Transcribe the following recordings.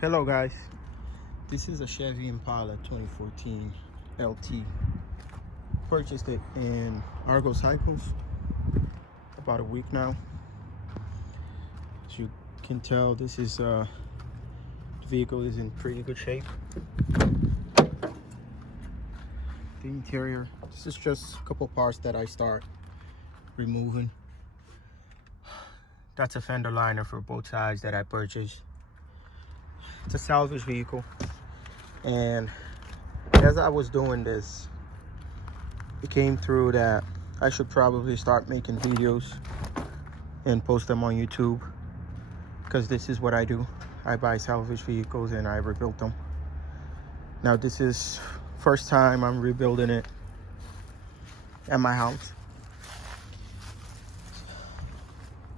Hello guys, this is a Chevy Impala 2014 LT. Purchased it in Argo Cycles about a week now. As you can tell, this is the vehicle is in pretty good shape. The interior, this is just a couple parts that I start removing. That's a fender liner for both sides that I purchased. It's a salvage vehicle, and as I was doing this, it came through that I should probably start making videos and post them on YouTube, because this is what I do. I buy salvage vehicles and I rebuild them. Now this is first time I'm rebuilding it at my house.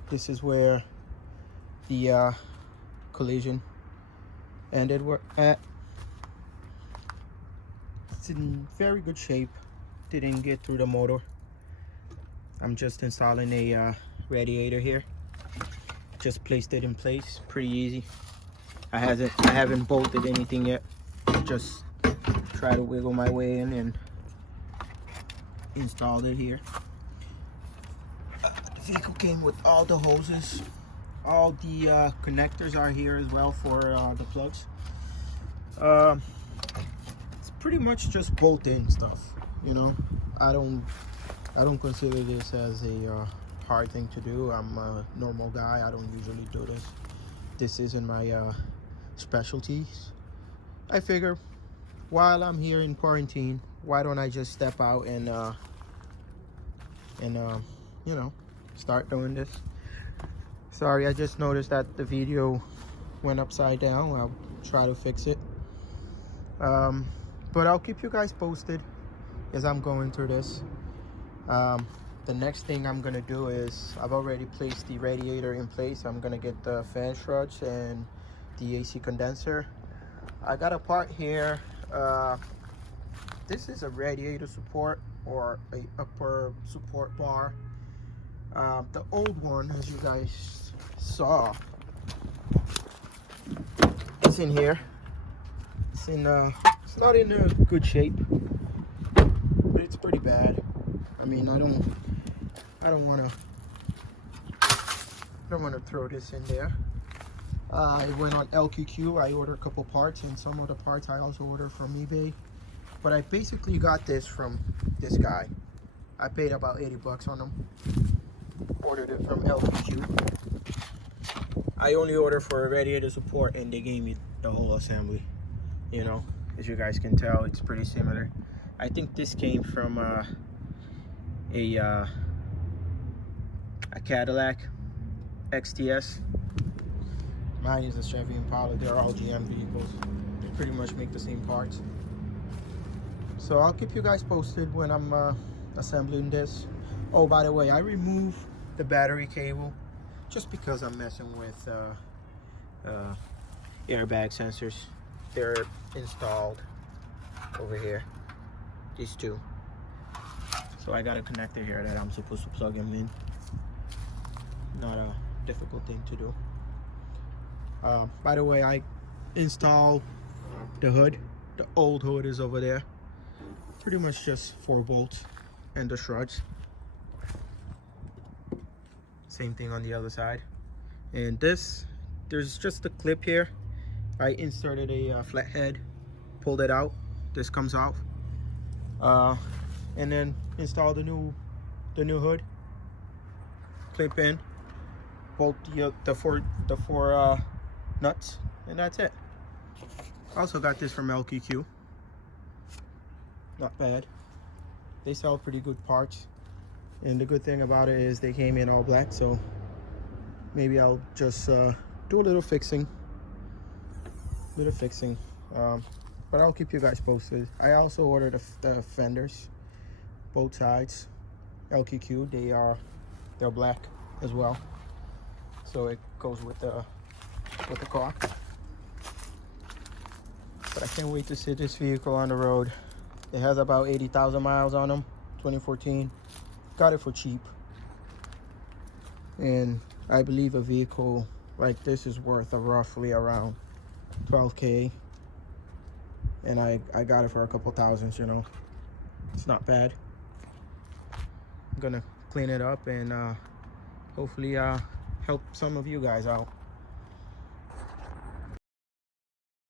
This is where the collision ended at. It's in very good shape. Didn't get through the motor. I'm just installing a radiator here. Just placed it in place, pretty easy. I haven't bolted anything yet. Just try to wiggle my way in and installed it here. The vehicle came with all the hoses. All the connectors are here as well for the plugs. It's pretty much just bolt-in stuff, you know. I don't consider this as a hard thing to do. I'm a normal guy. I don't usually do this. This isn't my specialties. I figure while I'm here in quarantine, why don't I just step out and you know, start doing this. Sorry, I just noticed that the video went upside down. I'll try to fix it. But I'll keep you guys posted as I'm going through this. The next thing I'm gonna do is, I've already placed the radiator in place. I'm gonna get the fan struts and the AC condenser. I got a part here. This is a radiator support or a upper support bar. The old one, as you guys saw, it's in here. It's not in a good shape, but it's pretty bad. I mean, I don't want to throw this in there. I went on LQQ. I ordered a couple parts, and some of the parts I also ordered from eBay. But I basically got this from this guy. I paid about 80 bucks on them. Ordered it from LQQ. I only ordered for a radiator support, and they gave me the whole assembly. You know, as you guys can tell, it's pretty similar. I think this came from a Cadillac XTS. Mine is a Chevy Impala. They're all GM vehicles. They pretty much make the same parts. So I'll keep you guys posted when I'm assembling this. Oh, by the way, I removed the battery cable just because I'm messing with airbag sensors. They're installed over here, these two. So I got a connector here that I'm supposed to plug them in. Not a difficult thing to do. By the way, I installed the hood. The old hood is over there. Pretty much just 4 bolts and the struts. Same thing on the other side. And this, there's just a clip here. I inserted a flathead, pulled it out. This comes off, and then install the new hood. Clip in, bolt the four nuts, and that's it. Also got this from LQQ. Not bad. They sell pretty good parts, and the good thing about it is they came in all black. So maybe I'll just do a little fixing. But I'll keep you guys posted. I also ordered the fenders, both sides, LQQ. They're black as well, so it goes with the car. But I can't wait to see this vehicle on the road. It has about 80,000 miles on them. 2014. Got it for cheap, and I believe a vehicle like this is worth roughly around 12K, and I got it for a couple thousands, you know. It's not bad. I'm gonna clean it up and hopefully help some of you guys out.